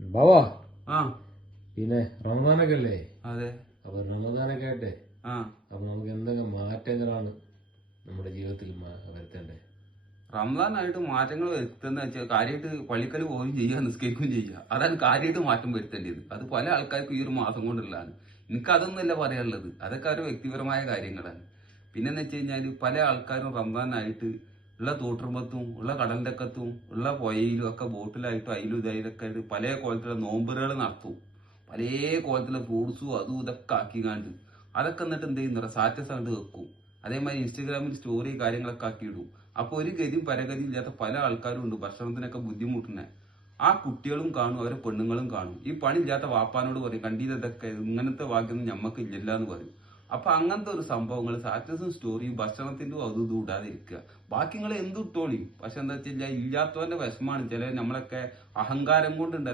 ബാവാ ആ പിന്നെ റമദാനൊക്കെ അല്ലേ? അതെ. അപ്പൊ റമദാനൊക്കെ ആയിട്ടെ ആ അപ്പൊ നമുക്ക് എന്തൊക്കെ മാറ്റങ്ങളാണ് നമ്മുടെ ജീവിതത്തിൽ വരുത്തേണ്ടത്? റംസാനായിട്ട് മാറ്റങ്ങൾ വരുത്തുന്ന വെച്ചാൽ കാര്യമായിട്ട് പള്ളിക്കൽ പോവുകയും ചെയ്യുക, നിസ്കരിക്കുകയും ചെയ്യുക. അതാണ് കാര്യമായിട്ട് മാറ്റം വരുത്തേണ്ടത്. അത് പല ആൾക്കാർക്കും ഈ ഒരു മാസം കൊണ്ടുള്ളതാണ്. എനിക്ക് അതൊന്നുമല്ല പറയാനുള്ളത്, അതൊക്കെ ഒരു വ്യക്തിപരമായ കാര്യങ്ങളാണ്. പിന്നെന്ന് വെച്ച് കഴിഞ്ഞാൽ പല ആൾക്കാരും റംസാനായിട്ട് ഉള്ള തോട്ടുമ്പത്തും ഉള്ള കടലിന്റെ അക്കത്തും ഉള്ള പുഴയിലും ഒക്കെ ബോട്ടിലായിട്ടും അതിലും ഇതായിട്ടൊക്കെ ആയിട്ട് പല കോലത്തിലുള്ള നോമ്പുകൾ നടത്തും. പല കോലത്തിലുള്ള ഫ്രൂട്ട്സും അതും ഇതൊക്കെ ആക്കിക്കാണ്ട് അതൊക്കെ എന്നിട്ട് എന്ത് ചെയ്യുന്ന സ്റ്റാറ്റസ് കണ്ട് വെക്കും. അതേമാതിരി ഇൻസ്റ്റഗ്രാമിൽ സ്റ്റോറി കാര്യങ്ങളൊക്കെ ആക്കിയിടും. അപ്പൊ ഒരു ഗതിയും പരഗതിയും ഇല്ലാത്ത പല ആൾക്കാരും ഉണ്ട് ഭക്ഷണത്തിനൊക്കെ ബുദ്ധിമുട്ടുന്നെ. ആ കുട്ടികളും കാണും, അവരെ പെണ്ണുങ്ങളും കാണും. ഈ പണി ഇല്ലാത്ത വാപ്പാനോട് പറയും, കണ്ടീതൊക്കെ ഇങ്ങനത്തെ ഭാഗ്യമൊന്നും ഞമ്മക്ക് ഇല്ല എന്ന് പറയും. അപ്പൊ അങ്ങനത്തെ ഒരു സംഭവങ്ങൾ സ്റ്റാറ്റസും സ്റ്റോറിയും ഭക്ഷണത്തിന്റെ അതും ഇതും ഇടാതിരിക്കുക. ബാക്കി നിങ്ങൾ എന്തും ഇട്ടോളി. പക്ഷെ എന്താ വെച്ചാൽ ഇല്ലാത്തവന്റെ വിഷമാണ് ചില നമ്മളൊക്കെ അഹങ്കാരം കൊണ്ട്